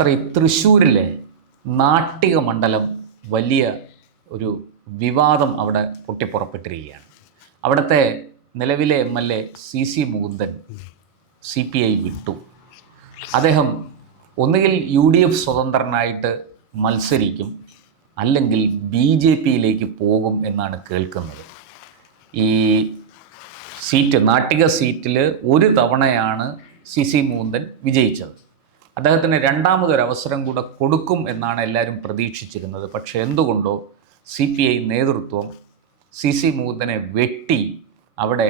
Sir, ഈ തൃശ്ശൂരിലെ നാട്ടിക മണ്ഡലം വലിയ ഒരു വിവാദം അവിടെ പൊട്ടിപ്പുറപ്പെട്ടിരിക്കുകയാണ്. അവിടുത്തെ നിലവിലെ MLA CC മുകുന്ദൻ CPI വിട്ടു. അദ്ദേഹം ഒന്നുകിൽ UDF സ്വതന്ത്രനായിട്ട് മത്സരിക്കും, അല്ലെങ്കിൽ BJPയിലേക്ക് പോകും എന്നാണ് കേൾക്കുന്നത്. ഈ നാട്ടിക സീറ്റിൽ ഒരു തവണയാണ് CC മുകുന്ദൻ വിജയിച്ചത്. അദ്ദേഹത്തിന് രണ്ടാമതൊരവസരം കൂടെ കൊടുക്കും എന്നാണ് എല്ലാവരും പ്രതീക്ഷിച്ചിരുന്നത്. പക്ഷേ എന്തുകൊണ്ടോ CPI നേതൃത്വം CC മുകുന്ദനെ വെട്ടി അവിടെ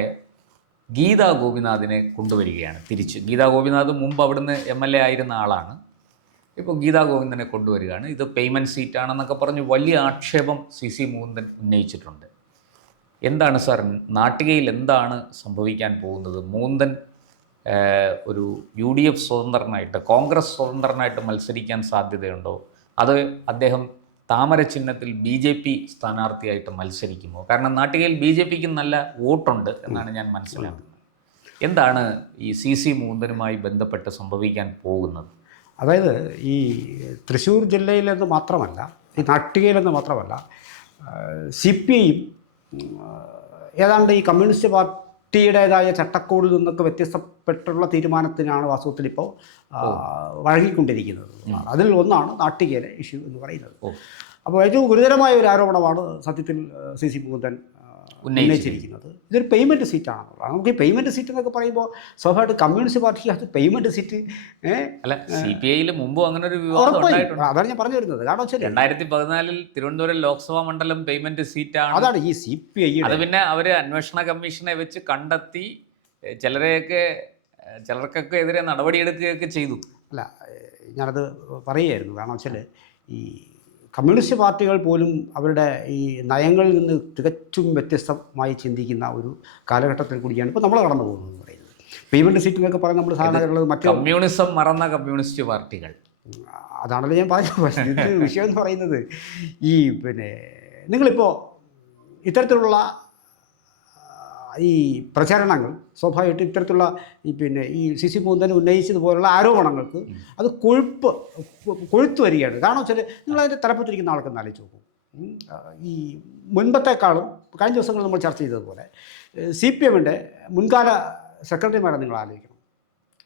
ഗീതാ ഗോപിനാഥിനെ കൊണ്ടുവരികയാണ് തിരിച്ച്. ഗീതാ ഗോപിനാഥ് മുമ്പ് അവിടുന്ന് MLA ആയിരുന്ന ആളാണ്. ഇപ്പോൾ ഗീതാ ഗോവിന്ദനെ കൊണ്ടുവരികയാണ്. ഇത് പേയ്മെൻറ്റ് സീറ്റാണെന്നൊക്കെ പറഞ്ഞ് വലിയ ആക്ഷേപം CC മുകുന്ദൻ ഉന്നയിച്ചിട്ടുണ്ട്. എന്താണ് സാർ, നാട്ടികയിൽ എന്താണ് സംഭവിക്കാൻ പോകുന്നത്? മുകുന്ദൻ ഒരു UDF സ്വതന്ത്രനായിട്ട്, കോൺഗ്രസ് സ്വതന്ത്രനായിട്ട് മത്സരിക്കാൻ സാധ്യതയുണ്ടോ? അത് അദ്ദേഹം താമര ചിഹ്നത്തിൽ BJP സ്ഥാനാർത്ഥിയായിട്ട് മത്സരിക്കുമോ? കാരണം നാട്ടികയിൽ BJPക്ക് നല്ല വോട്ടുണ്ട് എന്നാണ് ഞാൻ മനസ്സിലാക്കുന്നത്. എന്താണ് ഈ CC മുകുന്ദനുമായി ബന്ധപ്പെട്ട് സംഭവിക്കാൻ പോകുന്നത്? അതായത് ഈ തൃശ്ശൂർ ജില്ലയിലെന്ന് മാത്രമല്ല, ഈ നാട്ടികയിലെന്ന് മാത്രമല്ല, CPIയും ഏതാണ്ട് ഈ കമ്മ്യൂണിസ്റ്റ് പാർട്ടിയുടേതായ ചട്ടക്കൂടിൽ നിന്നൊക്കെ വ്യത്യസ്തപ്പെട്ടുള്ള തീരുമാനത്തിനാണ് വാസ്തവത്തിൽ ഇപ്പോൾ വഴങ്ങിക്കൊണ്ടിരിക്കുന്നത്. അതിൽ ഒന്നാണ് നാട്ടികയിലെ ഇഷ്യൂ എന്ന് പറയുന്നത്. അപ്പോൾ ഏറ്റവും ഗുരുതരമായ ഒരു ആരോപണമാണ് സത്യത്തിൽ CC മുകുന്ദൻ ഉന്നയിച്ചിരിക്കുന്നത്. ഇതൊരു പേയ്മെൻറ്റ് സീറ്റാണെന്നുള്ളത്. നമുക്ക് ഈ പേയ്മെൻറ്റ് സീറ്റ് എന്നൊക്കെ പറയുമ്പോൾ സ്വാഭാവികമായിട്ട് കമ്മ്യൂണിസ്റ്റ് പാർട്ടിക്ക് അത് പേയ്മെൻറ്റ് സീറ്റ് അല്ല, CPIയിൽ മുമ്പും അങ്ങനെ ഒരു വിവാദം ഉണ്ടായിട്ടുണ്ട്. അതാണ് ഞാൻ പറഞ്ഞു വരുന്നത്. കാരണം വെച്ചാൽ 2014 തിരുവനന്തപുരം ലോക്സഭാ മണ്ഡലം പേയ്മെൻറ്റ് സീറ്റാണ്. അതാണ് ഈ CPI. അത് പിന്നെ അവർ അന്വേഷണ കമ്മീഷനെ വെച്ച് കണ്ടെത്തി ചിലർക്കൊക്കെ എതിരെ നടപടിയെടുക്കുകയൊക്കെ ചെയ്തു. അല്ല, ഞാനത് പറയുകയായിരുന്നു. കാരണം വെച്ചാൽ ഈ കമ്മ്യൂണിസ്റ്റ് പാർട്ടികൾ പോലും അവരുടെ ഈ നയങ്ങളിൽ നിന്ന് തികച്ചും വ്യത്യസ്തമായി ചിന്തിക്കുന്ന ഒരു കാലഘട്ടത്തിൽ കൂടിയാണ് ഇപ്പോൾ നമ്മൾ കടന്നു പോകുന്നത് എന്ന് പറയുന്നത്. പേയ്മെൻറ്റ് സീറ്റ് എന്നൊക്കെ പറയുന്നത് നമ്മൾ സാധാരണ മറ്റു കമ്മ്യൂണിസം മറന്ന കമ്മ്യൂണിസ്റ്റ് പാർട്ടികൾ, അതാണല്ലോ ഞാൻ പറഞ്ഞത്. ഇത് വിഷയം എന്ന് പറയുന്നത് ഈ നിങ്ങളിപ്പോൾ ഇത്തരത്തിലുള്ള ഈ പ്രചരണങ്ങൾ സ്വാഭാവികമായിട്ടും ഇത്തരത്തിലുള്ള ഈ CC മുകുന്ദൻ ഉന്നയിച്ചതുപോലുള്ള ആരോപണങ്ങൾക്ക് അത് കൊഴുത്തു വരികയാണ്. കാരണം വെച്ചാൽ നിങ്ങളതിൻ്റെ തലപ്പത്തിരിക്കുന്ന ആൾക്കെന്ന് ആലോചിച്ച് നോക്കൂ. ഈ മുൻപത്തെക്കാളും കഴിഞ്ഞ ദിവസങ്ങളിൽ നമ്മൾ ചർച്ച ചെയ്തതുപോലെ CPMൻ്റെ മുൻകാല സെക്രട്ടറിമാരെ നിങ്ങൾ ആലോചിക്കണം.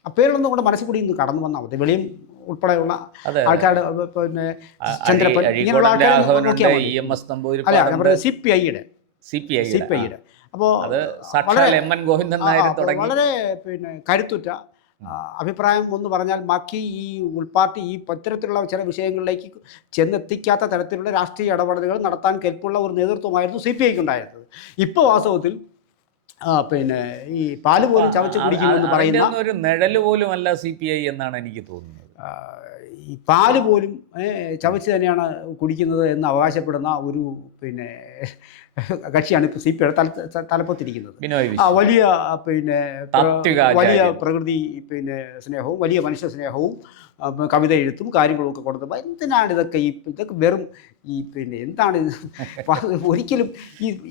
ആ പേരൊന്നും കൂടെ മനസ്സിൽ കൂടി ഇന്ന് കടന്നു വന്നാൽ മതി. വെളിയും ഉൾപ്പെടെയുള്ള ആൾക്കാരുടെ ചന്ദ്രപ്പൻ ഇങ്ങനെയുള്ള ആൾക്കാരെ നോക്കിയാൽ അല്ല, ഞാൻ പറയുന്നത് CPIയുടെ. അപ്പോൾ വളരെ കരുത്തുറ്റ അഭിപ്രായം എന്ന് പറഞ്ഞാൽ ബാക്കി ഈ ഉൾപാർട്ടി ഈ ഇത്തരത്തിലുള്ള ചില വിഷയങ്ങളിലേക്ക് ചെന്നെത്തിക്കാത്ത തരത്തിലുള്ള രാഷ്ട്രീയ ഇടപെടലുകൾ നടത്താൻ കെൽപ്പുള്ള ഒരു നേതൃത്വമായിരുന്നു CPIക്ക് ഉണ്ടായിരുന്നത്. ഇപ്പോൾ വാസ്തവത്തിൽ ഈ പാല് പോലും ചവച്ച് കുടിക്കുമെന്ന് പറയുന്ന ഒരു നിഴല് പോലും അല്ല CPI എന്നാണ് എനിക്ക് തോന്നുന്നത്. ഈ പാല് പോലും ചവച്ച് തന്നെയാണ് കുടിക്കുന്നത് എന്ന് അവകാശപ്പെടുന്ന ഒരു കക്ഷിയാണ് ഇപ്പോൾ CPIയുടെ തലപ്പത്തിരിക്കുന്നത്. വലിയ വലിയ പ്രകൃതി സ്നേഹവും വലിയ മനുഷ്യ സ്നേഹവും കവിത എഴുത്തും കാര്യങ്ങളും ഒക്കെ കൊടുത്തപ്പോൾ എന്തിനാണ് ഇതൊക്കെ വെറും എന്താണ് ഒരിക്കലും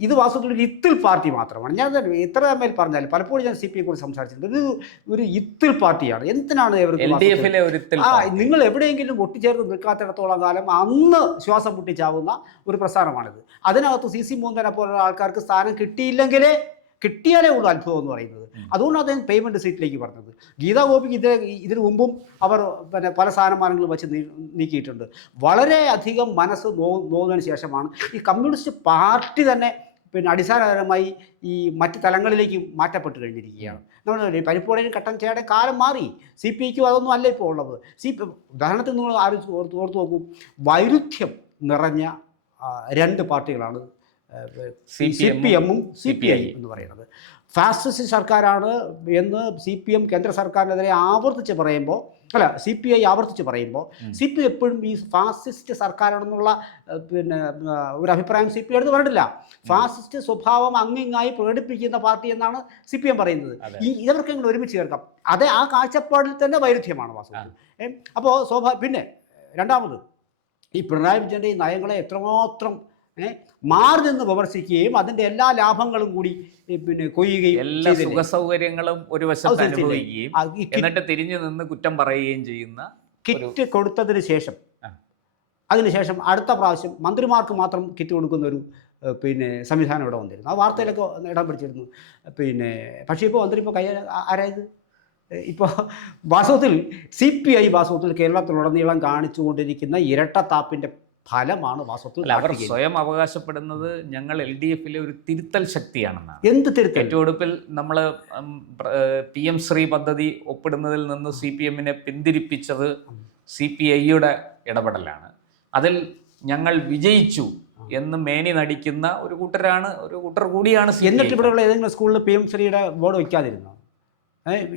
ഇത് വാസ്തവത്തിൽ ഒരു ഇത്തിൽ പാർട്ടി മാത്രമാണ്. ഞാൻ എത്ര മേൽ പറഞ്ഞാലും പലപ്പോഴും ഞാൻ CPIയെ കുറിച്ച് സംസാരിച്ചിട്ടുണ്ട്. ഒരു ഇത്തിൽ പാർട്ടിയാണ്. എന്തിനാണ് നിങ്ങൾ എവിടെയെങ്കിലും ഒട്ടിച്ചേർന്ന് നിൽക്കാത്തിടത്തോളം കാലം അന്ന് ശ്വാസം മുട്ടിച്ചാവുന്ന ഒരു പ്രസ്ഥാനമാണിത്. അതിനകത്ത് CC മുകുന്ദനെ പോലുള്ള ആൾക്കാർക്ക് സ്ഥാനം കിട്ടിയാലേ ഉള്ളൂ അത്ഭുതം എന്ന് പറയുന്നത്. അതുകൊണ്ട് അദ്ദേഹം പേയ്മെൻറ്റ് സീറ്റിലേക്ക് പറഞ്ഞത്. ഗീതാ ഗോപിക്ക് ഇതിനു മുമ്പും അവർ പല സ്ഥാനമാനങ്ങളും വെച്ച് നീക്കിയിട്ടുണ്ട്. വളരെയധികം മനസ്സ് നോന്നതിന് ശേഷമാണ് ഈ കമ്മ്യൂണിസ്റ്റ് പാർട്ടി തന്നെ അടിസ്ഥാനപരമായി ഈ മറ്റ് തലങ്ങളിലേക്ക് മാറ്റപ്പെട്ട് കഴിഞ്ഞിരിക്കുകയാണ്. നമ്മൾ പരിപ്പോടേനും കട്ടൻ ചേടെ കാലം മാറി. CPIക്കും അതൊന്നും അല്ല ഇപ്പോൾ ഉള്ളത്. ഉദാഹരണത്തിന് നിങ്ങൾ ഓർത്ത് നോക്കൂ, വൈരുദ്ധ്യം നിറഞ്ഞ രണ്ട് പാർട്ടികളാണ് CPMഉം CPI എന്ന് പറയുന്നത്. ഫാസിസ്റ്റ് സർക്കാരാണ് എന്ന് CPM കേന്ദ്ര സർക്കാരിനെതിരെ ആവർത്തിച്ച് പറയുമ്പോൾ, CPI ആവർത്തിച്ച് പറയുമ്പോൾ CPI എപ്പോഴും ഈ ഫാസിസ്റ്റ് സർക്കാരാണെന്നുള്ള ഒരു അഭിപ്രായം CPI എടുത്ത് പറഞ്ഞിട്ടില്ല. ഫാസിസ്റ്റ് സ്വഭാവം അങ്ങിങ്ങായി പ്രകടിപ്പിക്കുന്ന പാർട്ടി എന്നാണ് CPM പറയുന്നത്. ഇവർക്ക് ഇങ്ങനെ ഒരുമിച്ച് ചേർക്കാം. അതേ ആ കാഴ്ചപ്പാടിൽ തന്നെ വൈരുദ്ധ്യമാണ് വാസ്തവത്തിൽ. അപ്പോൾ പിന്നെ രണ്ടാമത് ഈ പിണറായി വിജയൻ്റെ ഈ നയങ്ങളെ എത്രമാത്രം മാറി നിന്ന് വിമർശിക്കുകയും അതിൻ്റെ എല്ലാ ലാഭങ്ങളും കൂടി കൊയ്യുകയും എല്ലാ സുഖ സൗകര്യങ്ങളും ഒരു വശത്ത് അനുഭവിക്കുകയും എന്നിട്ട് തിരിഞ്ഞു നിന്ന് കുറ്റം പറയുകയും ചെയ്യുന്ന കിറ്റ് കൊടുത്തതിന് ശേഷം അതിനുശേഷം അടുത്ത പ്രാവശ്യം മന്ത്രിമാർക്ക് മാത്രം കിറ്റ് കൊടുക്കുന്ന ഒരു സംവിധാനം ഇവിടെ വന്നിരുന്നു. ആ വാർത്തയിലൊക്കെ ഇടം പിടിച്ചിരുന്നു. പക്ഷേ ഇപ്പോൾ വന്നിട്ടിപ്പോൾ ആരായത് ഇപ്പോൾ വാസ്തവത്തിൽ CPI വാസ്തവത്തിൽ കേരളത്തിലുടനീളം കാണിച്ചുകൊണ്ടിരിക്കുന്ന ഇരട്ടത്താപ്പിൻ്റെ ഫലമാണ് വാസ്തവത്തിൽ. അവർ സ്വയം അവകാശപ്പെടുന്നത് ഞങ്ങൾ LDFിലെ ഒരു തിരുത്തൽ ശക്തിയാണെന്നാണ്. എന്ത് തിരുത്തൽ? ഏറ്റവും ഒടുവിൽ നമ്മൾ PM ശ്രീ പദ്ധതി ഒപ്പിടുന്നതിൽ നിന്ന് CPMനെ പിന്തിരിപ്പിച്ചത് CPIയുടെ ഇടപെടലാണ്. അതിൽ ഞങ്ങൾ വിജയിച്ചു എന്ന് മേനി നടിക്കുന്ന ഒരു കൂട്ടർ കൂടിയാണ്. എന്നിട്ട് ഇവിടെയുള്ള ഏതെങ്കിലും സ്കൂളിൽ PM ശ്രീയുടെ ബോർഡ് വയ്ക്കാതിരുന്നോ?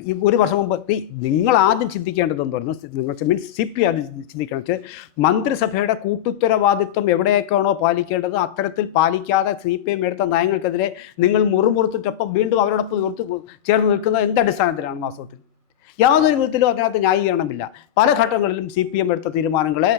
ഈ ഒരു വർഷം മുമ്പ് നിങ്ങൾ ആദ്യം ചിന്തിക്കേണ്ടതെന്ന് പറയുന്നത്, നിങ്ങൾ CPI ആദ്യം ചിന്തിക്കണം വെച്ചാൽ മന്ത്രിസഭയുടെ കൂട്ടുത്തരവാദിത്വം എവിടെയൊക്കെയാണോ പാലിക്കേണ്ടത് അത്തരത്തിൽ പാലിക്കാതെ CPM എടുത്ത നയങ്ങൾക്കെതിരെ നിങ്ങൾ മുറുമുറുത്തിട്ടൊപ്പം വീണ്ടും അവരോടൊപ്പം ചേർന്ന് നിൽക്കുന്നത് എന്തടിസ്ഥാനത്തിലാണ്? വാസ്തവത്തിൽ യാതൊരു വിധത്തിലും അതിനകത്ത് ന്യായീകരണമില്ല. പല ഘട്ടങ്ങളിലും CPM എടുത്ത തീരുമാനങ്ങളെ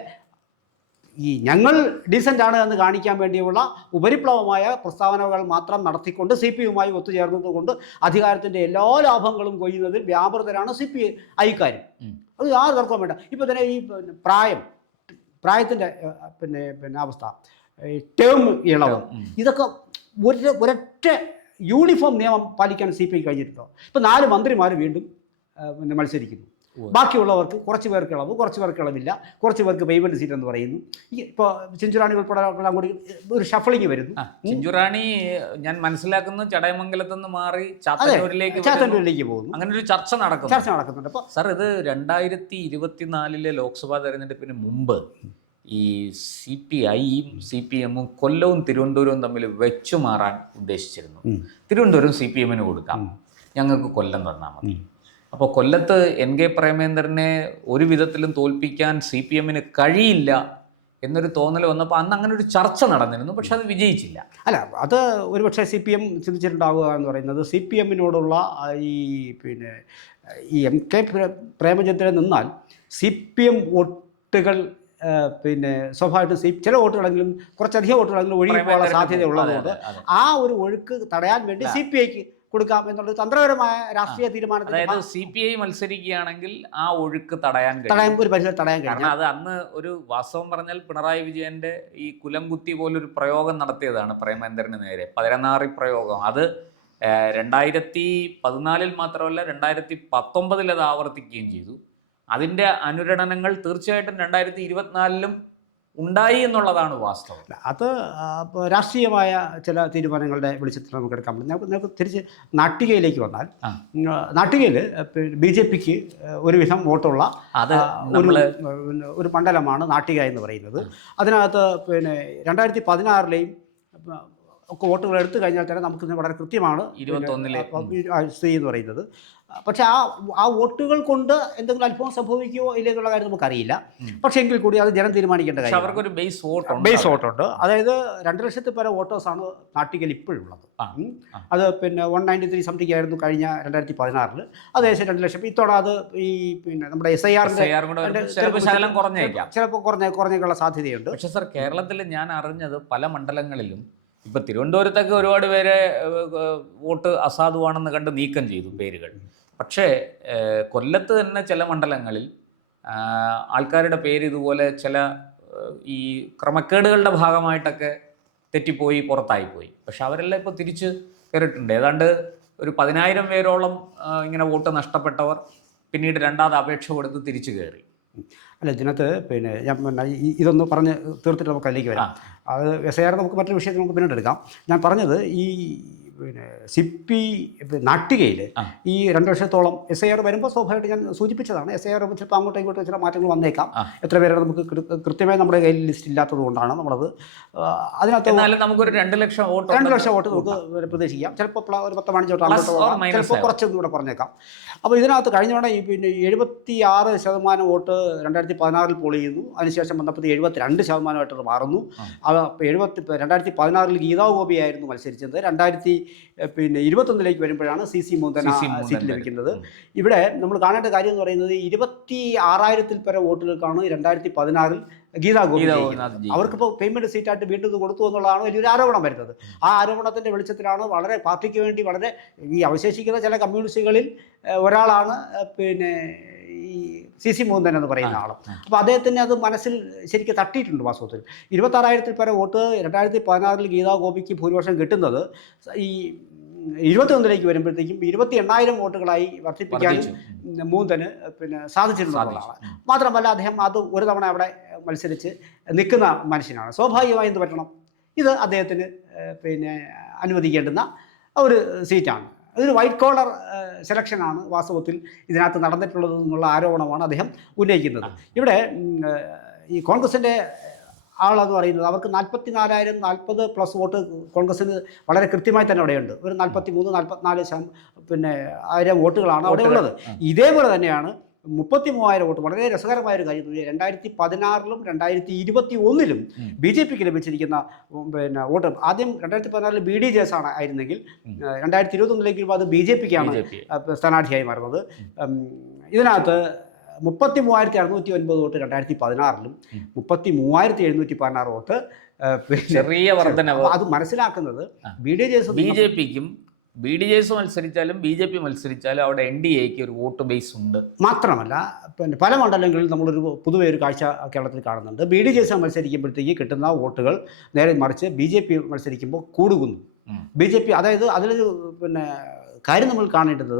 ഞങ്ങൾ ഡീസൻ്റ് ആണ് എന്ന് കാണിക്കാൻ വേണ്ടിയുള്ള ഉപരിപ്ലവമായ പ്രസ്താവനകൾ മാത്രം നടത്തിക്കൊണ്ട് CPIയുമായി ഒത്തുചേർന്നതുകൊണ്ട് അധികാരത്തിൻ്റെ എല്ലാ ലാഭങ്ങളും കൊയ്യുന്നതിൽ വ്യാപൃതരാണ് CPIക്കാർ. അത് യാതൊരു തർക്കവും വേണ്ട. ഇപ്പോൾ തന്നെ ഈ പ്രായത്തിൻ്റെ അവസ്ഥ, ടേം ഇളവ്, ഇതൊക്കെ ഒരൊറ്റ യൂണിഫോം നിയമം പാലിക്കാൻ CPI കഴിഞ്ഞിട്ടുണ്ടോ? ഇപ്പോൾ 4 മന്ത്രിമാർ വീണ്ടും മത്സരിക്കുന്നു. ബാക്കിയുള്ളവർക്ക് കുറച്ച് പേർക്ക് ഇളവ്, കുറച്ച് പേർക്ക് ഇളവില്ല, കുറച്ച് പേർക്ക് പേയ്മെന്റ് സീറ്റ് എന്ന് പറയുന്നു. ഇപ്പോൾ ചിഞ്ചുറാണി ഉൾപ്പെടെ കൂടി ഒരു ഷഫളിങ് വരുന്നു. ചിഞ്ചുറാണി ഞാൻ മനസ്സിലാക്കുന്നത് ചടയമംഗലത്ത് നിന്ന് മാറി ചാത്തന്നൂരിലേക്ക് പോകുന്നു. അങ്ങനെ ഒരു ചർച്ച നടക്കുന്നുണ്ട്. അപ്പോൾ സാർ, ഇത് 2024 ലോക്സഭാ തെരഞ്ഞെടുപ്പിന് മുമ്പ് ഈ CPIയും CPMും കൊല്ലവും തിരുവനന്തപുരവും തമ്മിൽ വെച്ചു മാറാൻ ഉദ്ദേശിച്ചിരുന്നു. തിരുവനന്തപുരം CPMന് കൊടുക്കാം, ഞങ്ങൾക്ക് കൊല്ലം തന്നാൽ മതി. അപ്പോൾ കൊല്ലത്ത് NK പ്രേമേന്ദ്രനെ ഒരു വിധത്തിലും തോൽപ്പിക്കാൻ CPMന് കഴിയില്ല എന്നൊരു തോന്നൽ വന്നപ്പോൾ അന്ന് അങ്ങനെ ഒരു ചർച്ച നടന്നിരുന്നു. പക്ഷെ അത് വിജയിച്ചില്ല. അല്ല, അത് ഒരുപക്ഷെ CPM ചിന്തിച്ചിട്ടുണ്ടാവുക എന്ന് പറയുന്നത് CPMനോടുള്ള ഈ MK പ്രേമചന്ദ്രൻ നിന്നാൽ CPM വോട്ടുകൾ സ്വാഭാവികമായിട്ടും ചില വോട്ടുകളെങ്കിലും കുറച്ചധികം വോട്ടുകളെങ്കിലും ഒഴുകിപ്പോകാനുള്ള സാധ്യതയുള്ളതുകൊണ്ട് ആ ഒരു ഒഴുക്ക് തടയാൻ വേണ്ടി CPIക്ക് കൊടുക്കാം എന്നുള്ള തന്ത്രപരമായ രാഷ്ട്രീയ തീരുമാനത്തിൽ. അതായത് CPI മത്സരിക്കുകയാണെങ്കിൽ ആ ഒഴുക്ക് തടയാൻ ഒരു പരിസരം തടയാൻ കഴിയും. കാരണം അത് അന്ന് ഒരു വാസ്തവം പറഞ്ഞാൽ പിണറായി വിജയന്റെ ഈ കുലംകുത്തി പോലൊരു പ്രയോഗം നടത്തിയതാണ് പ്രേമേന്ദ്രന് നേരെ, 16 പ്രയോഗം. അത് 2014 മാത്രമല്ല 2019 അത് ആവർത്തിക്കുകയും ചെയ്തു. അതിൻ്റെ അനുരണനങ്ങൾ തീർച്ചയായിട്ടും 2024 ഉണ്ടായി എന്നുള്ളതാണ് വാസ്തവം. അത് രാഷ്ട്രീയമായ ചില തീരുമാനങ്ങളുടെ വെളിച്ചത്തിൽ നമുക്ക് എടുക്കാൻ പറ്റും. നമുക്ക് തിരിച്ച് നാട്ടികയിലേക്ക് വന്നാൽ, നാട്ടികയിൽ BJPക്ക് ഒരുവിധം വോട്ടുള്ള ഒരു മണ്ഡലമാണ് നാട്ടിക എന്ന് പറയുന്നത്. അതിനകത്ത് 2016 ഒക്കെ വോട്ടുകൾ എടുത്തു കഴിഞ്ഞാൽ തന്നെ നമുക്ക് വളരെ കൃത്യമാണ് 21 സ്ഥിതി എന്ന് പറയുന്നത്. പക്ഷെ ആ വോട്ടുകൾ കൊണ്ട് എന്തെങ്കിലും അത്ഭുതം സംഭവിക്കുമോ ഇല്ല എന്നുള്ള കാര്യം നമുക്കറിയില്ല. പക്ഷേ എങ്കിൽ കൂടി അത് ജനം തീരുമാനിക്കേണ്ട കാര്യം. അവർക്കൊരു ബേസ് വോട്ടുണ്ട്. അതായത് 2 ലക്ഷത്തിൽ പരം വോട്ടേഴ്സാണ് നാട്ടികയിൽ ഇപ്പോഴുള്ളത്. അത് 193 സംതിങ് ആയിരുന്നു കഴിഞ്ഞ 2016. അത് ഏകദേശം 2 ലക്ഷം. ഇത്തവണ അത് ഈ നമ്മുടെ SIR ചിലപ്പോൾ കുറഞ്ഞേക്കുള്ള സാധ്യതയുണ്ട്. പക്ഷേ സാർ, കേരളത്തിൽ ഞാൻ അറിഞ്ഞത് പല മണ്ഡലങ്ങളിലും ഇപ്പം തിരുവനന്തപുരത്തൊക്കെ ഒരുപാട് പേരെ വോട്ട് അസാധുവാണെന്ന് കണ്ട് നീക്കം ചെയ്തു പേരുകൾ. പക്ഷേ കൊല്ലത്ത് തന്നെ ചില മണ്ഡലങ്ങളിൽ ആൾക്കാരുടെ പേര് ഇതുപോലെ ചില ഈ ക്രമക്കേടുകളുടെ ഭാഗമായിട്ടൊക്കെ തെറ്റിപ്പോയി, പുറത്തായിപ്പോയി. പക്ഷെ അവരെല്ലാം ഇപ്പോൾ തിരിച്ച് കയറിയിട്ടുണ്ട്. ഏതാണ്ട് ഒരു 10,000 പേരോളം ഇങ്ങനെ വോട്ട് നഷ്ടപ്പെട്ടവർ പിന്നീട് രണ്ടാമത് അപേക്ഷ കൊടുത്ത് തിരിച്ചു കയറി. അല്ല, ഇതിനകത്ത് ഞാൻ ഇതൊന്ന് പറഞ്ഞ് തീർത്തിട്ട് നമുക്ക് അതിലേക്ക് വരാം. അത് SIR നമുക്ക് മറ്റൊരു വിഷയത്തിൽ നമുക്ക് പിന്നീട് എടുക്കാം. ഞാൻ പറഞ്ഞത് ഈ നാട്ടികയിൽ ഈ 2 ലക്ഷത്തോളം SIR വരുമ്പോൾ സ്വാഭാവികമായിട്ട് ഞാൻ സൂചിപ്പിച്ചതാണ്. SIR ചിലപ്പോൾ അങ്ങോട്ടും ഇങ്ങോട്ടും ചില മാറ്റങ്ങൾ വന്നേക്കാം. എത്ര പേരാണ് നമുക്ക് കൃത്യമായി നമ്മുടെ കയ്യിൽ ലിസ്റ്റ് ഇല്ലാത്തത് കൊണ്ടാണ് നമ്മളത്. അതിനകത്ത് നമുക്കൊരു 2 ലക്ഷം വോട്ട് നമുക്ക് പ്രതീക്ഷിക്കാം. ചിലപ്പോൾ ഒരു 10-15 വോട്ട്, ചിലപ്പോൾ കുറച്ചൊന്നും കൂടെ പറഞ്ഞേക്കാം. അപ്പോൾ ഇതിനകത്ത് കഴിഞ്ഞ തവണ 76% വോട്ട് 2016 പോൾ ചെയ്യുന്നു. അതിനുശേഷം വന്നപ്പോൾ 72% മാറുന്നു. 2016 ഗീതാ ഗോപിയായിരുന്നു മത്സരിച്ചത്. 2021 വരുമ്പോഴാണ് CC മൂന്തൻ സീറ്റ് ലഭിക്കുന്നത്. ഇവിടെ നമ്മൾ കാണേണ്ട കാര്യം എന്ന് പറയുന്നത് 26,000 പരം വോട്ടുകൾക്കാണ് 2016 ഗീതാ ഗോപി. അവർക്കിപ്പോൾ പേയ്മെന്റ് സീറ്റായിട്ട് വീണ്ടും ഇത് കൊടുത്തു എന്നുള്ളതാണ് വലിയൊരു ആരോപണം വരുന്നത്. ആ ആരോപണത്തിന്റെ വെളിച്ചത്തിലാണ് വളരെ പാർട്ടിക്ക് വേണ്ടി വളരെ ഈ അവശേഷിക്കുന്ന ചില കമ്മ്യൂണിസ്റ്റുകളിൽ ഒരാളാണ് ഈ സി മോഹൻ എന്ന് പറയുന്ന ആളും. അപ്പോൾ അദ്ദേഹത്തിന് അത് മനസ്സിൽ ശരിക്കും തട്ടിയിട്ടുണ്ട് വാസ്തവത്തിൽ. 26,000-ൽ പരം വോട്ട് 2016 ഗീതാ ഗോപിക്ക് ഭൂരിപക്ഷം കിട്ടുന്നത് ഈ 21 വരുമ്പോഴത്തേക്കും 28,000 വോട്ടുകളായി വർദ്ധിപ്പിക്കാൻ മൂന്തന് സാധിച്ചിട്ടുള്ളതാണ്. മാത്രമല്ല അദ്ദേഹം അത് ഒരു തവണ അവിടെ മത്സരിച്ച് നിൽക്കുന്ന മനുഷ്യനാണ്. സ്വാഭാവികമായി എന്ത് പറ്റണം, ഇത് അദ്ദേഹത്തിന് അനുവദിക്കേണ്ടുന്ന ഒരു സീറ്റാണ്. ഇതൊരു വൈറ്റ് കോളർ സെലക്ഷനാണ് വാസ്തവത്തിൽ ഇതിനകത്ത് നടന്നിട്ടുള്ളത് എന്നുള്ള ആരോപണമാണ് അദ്ദേഹം ഉന്നയിക്കുന്നത്. ഇവിടെ ഈ കോൺഗ്രസിൻ്റെ ആളെന്ന് പറയുന്നത് അവർക്ക് 44,000 40+ വോട്ട് കോൺഗ്രസ്സിന് വളരെ കൃത്യമായി തന്നെ അവിടെയുണ്ട്. ഒരു 43-44 ആയിരം വോട്ടുകളാണ് അവിടെ ഉള്ളത്. ഇതേപോലെ തന്നെയാണ് 33,000 വോട്ട്. വളരെ രസകരമായൊരു കാര്യം, 2016-ലും 2021-ലും BJPക്ക് ലഭിച്ചിരിക്കുന്ന വോട്ട് ആദ്യം 2016-ൽ BDJS ആയിരുന്നെങ്കിൽ 2021-ലേക്കും അത് BJPക്കാണ് സ്ഥാനാർത്ഥിയായി മാറുന്നത്. ഇതിനകത്ത് 33,609 വോട്ട് 2016-ലും 33,716 വോട്ട് ചെറിയ വർധനവ്. അത് മനസ്സിലാക്കുന്നത് BDJS മത്സരിച്ചാലും BJP മത്സരിച്ചാലും അവിടെ NDAക്ക് ഒരു വോട്ട് ബേസ് ഉണ്ട്. മാത്രമല്ല പല മണ്ഡലങ്ങളിൽ നമ്മളൊരു പൊതുവെ ഒരു കാഴ്ച കേരളത്തിൽ കാണുന്നുണ്ട്. BDJS മത്സരിക്കുമ്പോഴത്തേക്ക് കിട്ടുന്ന വോട്ടുകൾ നേരെ മറിച്ച് BJP മത്സരിക്കുമ്പോൾ കൂടുന്നു. BJP അതായത് അതിലൊരു കാര്യം നമ്മൾ കാണേണ്ടത്,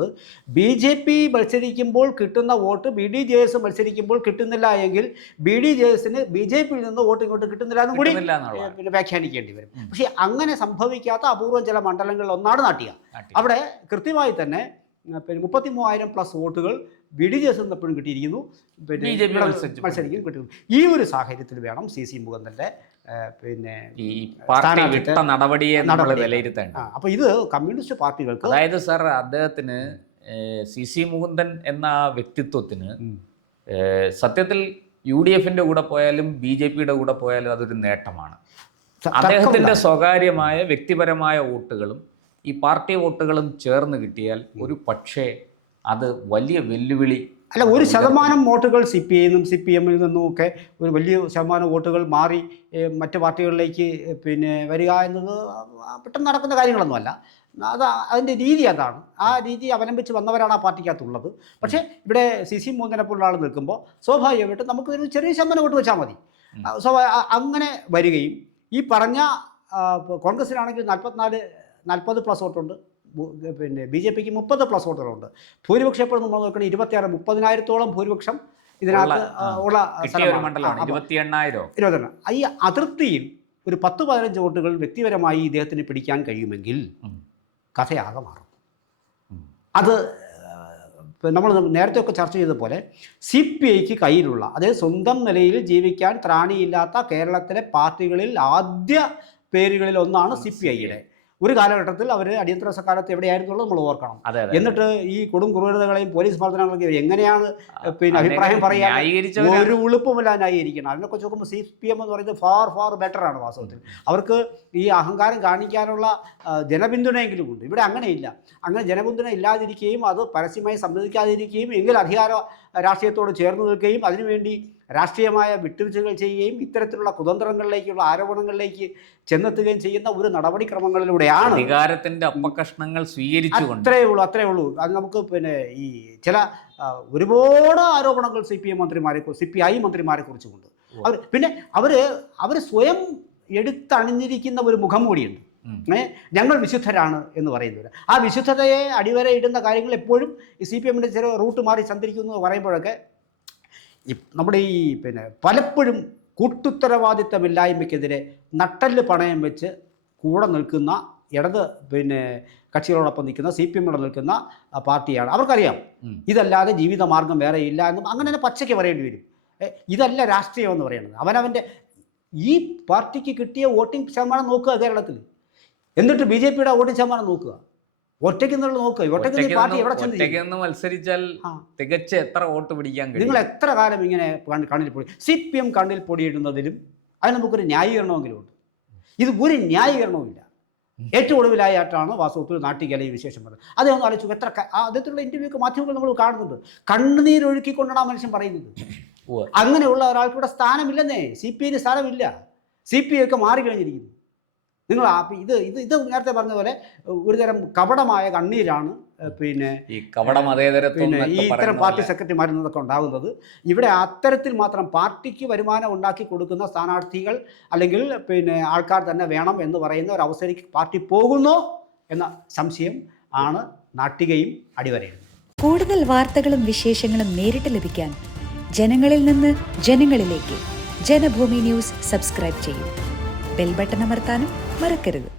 BJP മത്സരിക്കുമ്പോൾ കിട്ടുന്ന വോട്ട് BDJS മത്സരിക്കുമ്പോൾ കിട്ടുന്നില്ല എങ്കിൽ BDJSന് BJPയിൽ നിന്ന് വോട്ട് ഇങ്ങോട്ട് കിട്ടുന്നില്ല എന്നും കൂടി വ്യാഖ്യാനിക്കേണ്ടി വരും. പക്ഷേ അങ്ങനെ സംഭവിക്കാത്ത അപൂർവം ചില മണ്ഡലങ്ങളിൽ ഒന്നാണ് നാട്ടിക. അവിടെ കൃത്യമായി തന്നെ 33,000+ വോട്ടുകൾ BDJS എപ്പോഴും കിട്ടിയിരിക്കുന്നു, മത്സരിക്കും കിട്ടുന്നു. ഈ ഒരു സാഹചര്യത്തിൽ വേണം CC മുകുന്ദൻ്റെ നടപടിയെ വിലയിരുത്തേണ്ട. അപ്പോൾ ഇത് കമ്മ്യൂണിസ്റ്റ് പാർട്ടികൾക്ക്, അതായത് സാർ അദ്ദേഹത്തിന് CC മുകുന്ദൻ എന്ന വ്യക്തിത്വത്തിന് സത്യത്തിൽ UDFന്റെ കൂടെ പോയാലും BJPയുടെ കൂടെ പോയാലും അതൊരു നേട്ടമാണ്. അദ്ദേഹത്തിന്റെ സ്വകാര്യമായ വ്യക്തിപരമായ വോട്ടുകളും ഈ പാർട്ടി വോട്ടുകളും ചേർന്ന് കിട്ടിയാൽ ഒരു പക്ഷേ അത് വലിയ വെല്ലുവിളി അല്ല. 1% വോട്ടുകൾ CPMൽ നിന്നും ഒക്കെ ഒരു വലിയ ശതമാനം വോട്ടുകൾ മാറി മറ്റ് പാർട്ടികളിലേക്ക് വരിക എന്നത് പെട്ടെന്ന് നടക്കുന്ന കാര്യങ്ങളൊന്നുമല്ല. അതിൻ്റെ രീതി അതാണ്. ആ രീതി അവലംബിച്ച് വന്നവരാണ് ആ പാർട്ടിക്കകത്തുള്ളത്. പക്ഷേ ഇവിടെ CC മോഹനെ പോലുള്ള ആൾ നിൽക്കുമ്പോൾ സ്വാഭാവികമായിട്ടും നമുക്ക് ഒരു ചെറിയ ശതമാനം വോട്ട് വെച്ചാൽ മതി. അങ്ങനെ വരികയും ഈ പറഞ്ഞ കോൺഗ്രസിനാണെങ്കിൽ 40+ വോട്ടുണ്ട്, BJPക്ക് 30+ വോട്ടുകളുണ്ട്. ഭൂരിപക്ഷം എപ്പോഴും നമ്മൾ നോക്കണം 26-30,000-ഓളം ഭൂരിപക്ഷം ഇതിനകത്ത് ഉള്ള മണ്ഡലമാണ്. 28,000. ഈ അതിർത്തിയിൽ ഒരു 10-15 വോട്ടുകൾ വ്യക്തിപരമായി ഇദ്ദേഹത്തിന് പിടിക്കാൻ കഴിയുമെങ്കിൽ കഥയാകെ മാറും. അത് നമ്മൾ നേരത്തെയൊക്കെ ചർച്ച ചെയ്തതുപോലെ CPIക്ക് കയ്യിലുള്ള, അതായത് സ്വന്തം നിലയിൽ ജീവിക്കാൻ ത്രാണിയില്ലാത്ത കേരളത്തിലെ പാർട്ടികളിൽ ആദ്യ പേരുകളിൽ ഒന്നാണ് CPIയുടെ. ഒരു കാലഘട്ടത്തിൽ അവർ അടിയന്തര സർക്കാരത്ത് എവിടെയായിരുന്നുള്ളത് നമ്മൾ ഓർക്കണം. എന്നിട്ട് ഈ കൊടും ക്രൂരതകളെയും പോലീസ് മർദ്ദനങ്ങളൊക്കെ എങ്ങനെയാണ് അഭിപ്രായം പറയാൻ ഒരു ഉളുപ്പുമില്ല ന്യായീകരിക്കണം. അതിനൊക്കെ നോക്കുമ്പോൾ CPM എന്ന് പറയുന്നത് ഫാർ ബെറ്ററാണ് വാസ്തവത്തിൽ. അവർക്ക് ഈ അഹങ്കാരം കാണിക്കാനുള്ള ജനപിന്തുണയെങ്കിലും ഉണ്ട്. ഇവിടെ അങ്ങനെയില്ല. അങ്ങനെ ജനപിന്തുണ ഇല്ലാതിരിക്കുകയും അത് പരസ്യമായി സമ്മതിക്കാതിരിക്കുകയും എങ്കിൽ അധികാര രാഷ്ട്രീയത്തോട് ചേർന്ന് നിൽക്കുകയും അതിനുവേണ്ടി രാഷ്ട്രീയമായ വിട്ടുവീഴ്ചകൾ ചെയ്യുകയും ഇത്തരത്തിലുള്ള കുതന്ത്രങ്ങളിലേക്കുള്ള ആരോപണങ്ങളിലേക്ക് ചെന്നെത്തുകയും ചെയ്യുന്ന ഒരു നടപടിക്രമങ്ങളിലൂടെയാണ് അധികാരത്തിന്റെ അപ്പകഷ്ണങ്ങൾ സ്വീകരിച്ചുകൊണ്ട്. അത്രേ ഉള്ളൂ. അത് നമുക്ക് ഈ ചില ഒരുപാട് ആരോപണങ്ങൾ CPI മന്ത്രിമാരെ കുറിച്ചുകൊണ്ട് അവർ സ്വയം എടുത്തണിഞ്ഞിരിക്കുന്ന ഒരു മുഖം കൂടിയുണ്ട്. ഞങ്ങൾ വിശുദ്ധരാണ് എന്ന് പറയുന്നത്. ആ വിശുദ്ധതയെ അടിവരയിടുന്ന കാര്യങ്ങൾ എപ്പോഴും ഈ CPMന്റെ ചില റൂട്ട് മാറി സഞ്ചരിക്കുന്നു എന്ന് പറയുമ്പോഴൊക്കെ നമ്മുടെ ഈ പലപ്പോഴും കൂട്ടുത്തരവാദിത്തമില്ലായ്മയ്ക്കെതിരെ നട്ടല് പണയം വെച്ച് കൂടെ നിൽക്കുന്ന ഇടത് കക്ഷികളോടൊപ്പം നിൽക്കുന്ന CPMോട് നിൽക്കുന്ന പാർട്ടിയാണ്. അവർക്കറിയാം ഇതല്ലാതെ ജീവിതമാർഗം വേറെ ഇല്ല എന്നും അങ്ങനെ തന്നെ പച്ചയ്ക്ക് പറയേണ്ടി വരും. ഇതല്ല രാഷ്ട്രീയം എന്ന് പറയുന്നത്. അവനവൻ്റെ ഈ പാർട്ടിക്ക് കിട്ടിയ വോട്ടിംഗ് ശതമാനം നോക്കുക കേരളത്തിൽ, എന്നിട്ട് BJPയുടെ വോട്ടിംഗ് ശതമാനം നോക്കുക, ഒറ്റയ്ക്ക് നോക്കുക. ഒറ്റയ്ക്ക് പാർട്ടി എവിടെ ചെന്ന് മത്സരിച്ചാൽ തികച്ച എത്ര വോട്ട് പിടിക്കാൻ കഴിയും? നിങ്ങൾ എത്ര കാലം ഇങ്ങനെ കണ്ണിൽ പൊടി CPM കണ്ണിൽ പൊടിയിടുന്നതിലും അതിന് നമുക്കൊരു ന്യായീകരണമെങ്കിലും ഉണ്ട്. ഇത് ഒരു ന്യായീകരണവുമില്ല. ഏറ്റവും ഒടുവിലായിട്ടാണ് വാസ്തവത്തിൽ നാട്ടികല ഈ വിശേഷം പറഞ്ഞത്. അദ്ദേഹം ആലോചിച്ചു. അദ്ദേഹത്തിലുള്ള ഇൻ്റർവ്യൂ മാധ്യമങ്ങൾ നമ്മൾ കാണുന്നുണ്ട്. കണ്ണുനീരൊഴുക്കിക്കൊണ്ടാണ് ആ മനുഷ്യൻ പറയുന്നത്. അങ്ങനെയുള്ള ഒരാൾക്കിവിടെ സ്ഥാനമില്ലെന്നേ. CPIന് സ്ഥാനമില്ല. CPI ഒക്കെ മാറിക്കഴിഞ്ഞിരിക്കുന്നു. നിങ്ങൾ ഇത് നേരത്തെ പറഞ്ഞതുപോലെ ഒരുതരം കപടമായ കണ്ണീരാണ് പിന്നെ ഈ കപട മതേതരത്വം ഈ ഇത്തരം പാർട്ടി സെക്രട്ടറിമാരിൽ നിന്നൊക്കെ ഉണ്ടാകുന്നത്. ഇവിടെ അത്തരത്തിൽ മാത്രം പാർട്ടിക്ക് വരുമാനം ഉണ്ടാക്കി കൊടുക്കുന്ന സ്ഥാനാർത്ഥികൾ അല്ലെങ്കിൽ പിന്നെ ആൾക്കാർ തന്നെ വേണം എന്ന് പറയുന്ന ഒരു അവസരയ്ക്ക് പാർട്ടി പോകുന്നോ എന്ന സംശയം ആണ് നാട്ടികയും അടിവരയിടുന്നത്. കൂടുതൽ വാർത്തകളും വിശേഷങ്ങളും നേരിട്ട് ലഭിക്കാൻ ജനങ്ങളിൽ നിന്ന് ജനങ്ങളിലേക്ക് ജനഭൂമി ന്യൂസ് സബ്സ്ക്രൈബ് ചെയ്യൂ. ബെൽ ബട്ടൺ അമർത്താനും മറക്കരുത്.